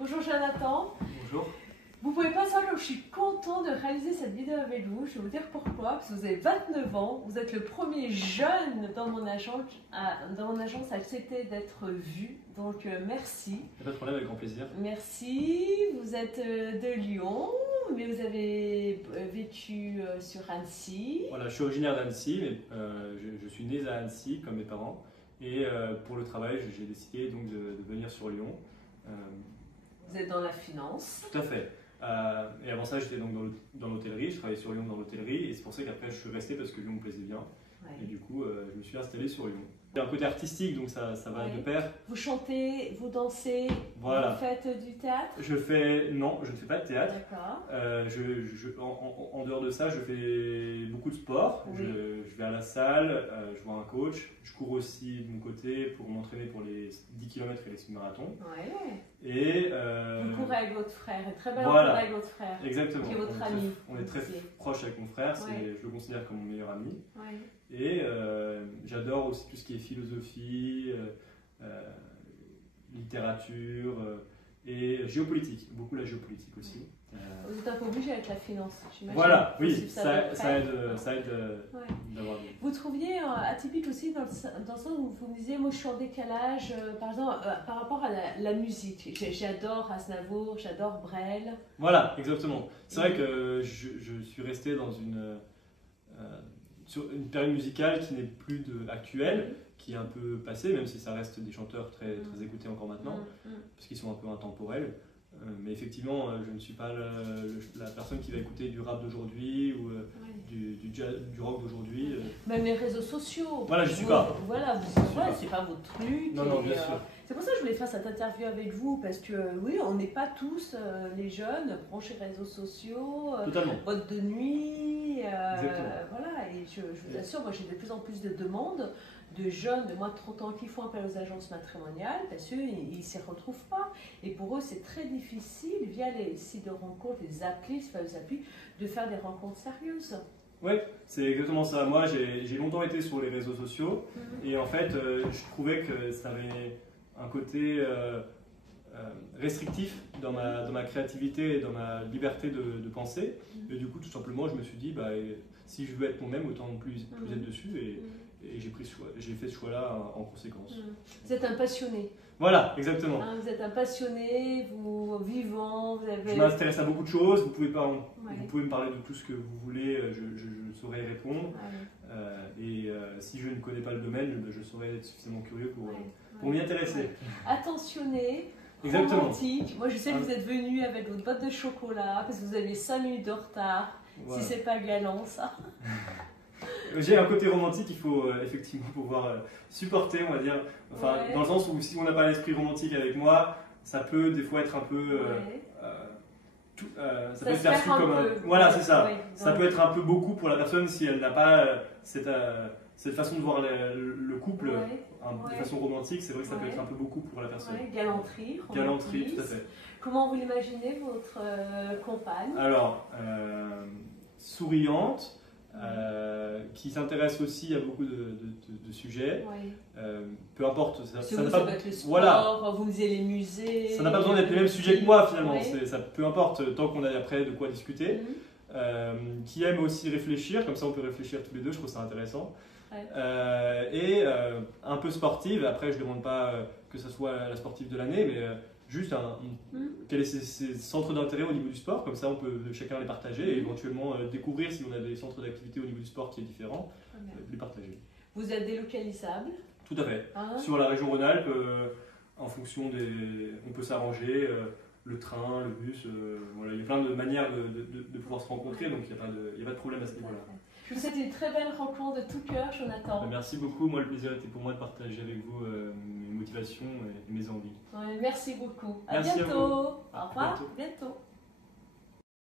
Bonjour Jonathan. Bonjour. Vous pouvez pas savoir que je suis content de réaliser cette vidéo avec vous. Je vais vous dire pourquoi. Parce que vous avez 29 ans, vous êtes le premier jeune dans mon agence à accepter d'être vu. Donc merci. Pas de problème, avec grand plaisir. Merci. Vous êtes de Lyon, mais vous avez vécu sur Annecy. Voilà, je suis originaire d'Annecy, mais je suis né à Annecy comme mes parents. Et pour le travail, j'ai décidé donc de venir sur Lyon. Vous êtes dans la finance. Tout à fait. Et avant ça, j'étais donc dans l'hôtellerie. Je travaillais sur Lyon dans l'hôtellerie. Et c'est pour ça qu'après, je suis resté parce que Lyon me plaisait bien. Ouais. Et du coup, je me suis installé sur Lyon. Il y a un côté artistique, donc ça va de pair. Vous chantez, vous dansez, voilà. Vous faites du théâtre? Non, je ne fais pas de théâtre. D'accord. En dehors de ça, je fais beaucoup de sport. Oui. Je vais à la salle, je vois un coach. Je cours aussi de mon côté pour m'entraîner pour les 10 km et les semi-marathons. Ouais. Et vous courez avec votre frère, une très belle voilà. rencontre avec votre frère. Exactement. Qui est votre ami. On est très proche avec mon frère, Ouais. je le considère comme mon meilleur ami. Ouais. Et j'adore aussi tout ce qui est philosophie, littérature et géopolitique, beaucoup la géopolitique aussi. Vous êtes un peu obligé avec la finance, j'imagine. Voilà, oui, ça aide Ouais. d'avoir des... Vous trouviez atypique aussi dans le sens où vous me disiez, moi je suis en décalage, par exemple, par rapport à la musique. J'adore Aznavour, j'adore Brel. Voilà, exactement. C'est vrai que je suis resté dans sur une période musicale qui n'est plus actuelle, qui est un peu passée, même si ça reste des chanteurs très écoutés encore maintenant, parce qu'ils sont un peu intemporels. Mais effectivement, je ne suis pas la personne qui va écouter du rap d'aujourd'hui ou du rock d'aujourd'hui. Même les réseaux sociaux. Voilà, je suis pas. Voilà, c'est pas votre truc. Non, bien sûr. C'est pour ça que je voulais faire cette interview avec vous, parce que oui, on n'est pas tous les jeunes branchés réseaux sociaux, boîte de nuit, voilà. Et je vous assure, moi j'ai de plus en plus de demandes de jeunes de moins de 30 ans qui font appel aux agences matrimoniales parce qu'ils ne s'y retrouvent pas. Et pour eux, c'est très difficile, via les sites de rencontres, les applis, de faire des rencontres sérieuses. Oui, c'est exactement ça. Moi, j'ai longtemps été sur les réseaux sociaux et en fait, je trouvais que ça avait un côté restrictif dans ma créativité et dans ma liberté de penser. Et du coup, tout simplement, je me suis dit, bah, si je veux être moi-même, autant plus être dessus. Et j'ai fait ce choix-là en conséquence. Vous êtes un passionné. Voilà, exactement. Vous êtes un passionné, vous vivant, vous avez... Je m'intéresse à beaucoup de choses, vous pouvez me parler de tout ce que vous voulez, je saurai y répondre. Et si je ne connais pas le domaine, je saurai être suffisamment curieux pour m'y intéresser. Attentionné, exactement. Romantique. Moi je sais que vous êtes venu avec votre boîte de chocolat parce que vous aviez 5 minutes de retard. Voilà. Si c'est pas galant ça. J'ai un côté romantique, il faut effectivement pouvoir supporter, on va dire, enfin, dans le sens où si on n'a pas l'esprit romantique avec moi, ça peut des fois être un peu, ça peut être perçu comme un... Voilà, c'est ça. Ça peut être un peu beaucoup pour la personne si elle n'a pas cette façon de voir le couple de façon romantique, c'est vrai que ça peut être un peu beaucoup pour la personne. Galanterie, galanterie, tout à fait. Comment vous l'imaginez, votre compagne? Alors, souriante. Qui s'intéresse aussi à beaucoup de sujets. Peu importe. Ça peut être le sport, vous me disiez les musées. Ça n'a pas besoin d'être les mêmes sujets que moi finalement. Ça, peu importe, tant qu'on a après de quoi discuter. Qui aime aussi réfléchir, comme ça on peut réfléchir tous les deux, je trouve ça intéressant. Et un peu sportive, après je ne demande pas que ce soit la sportive de l'année, mais juste quel est ses centres d'intérêt au niveau du sport, comme ça on peut chacun les partager et éventuellement découvrir si on a des centres d'activité au niveau du sport qui est différent, les partager. Vous êtes délocalisable? Tout à fait. Sur la région Rhône-Alpes, en fonction on peut s'arranger, le train, le bus, voilà, il y a plein de manières de pouvoir se rencontrer, donc il n'y a pas de problème à ce niveau-là. Je vous souhaite une très belle rencontre de tout cœur, Jonathan. Merci beaucoup. Moi, le plaisir était pour moi de partager avec vous mes motivations et mes envies. Merci beaucoup. Merci à bientôt. Au revoir. Bientôt.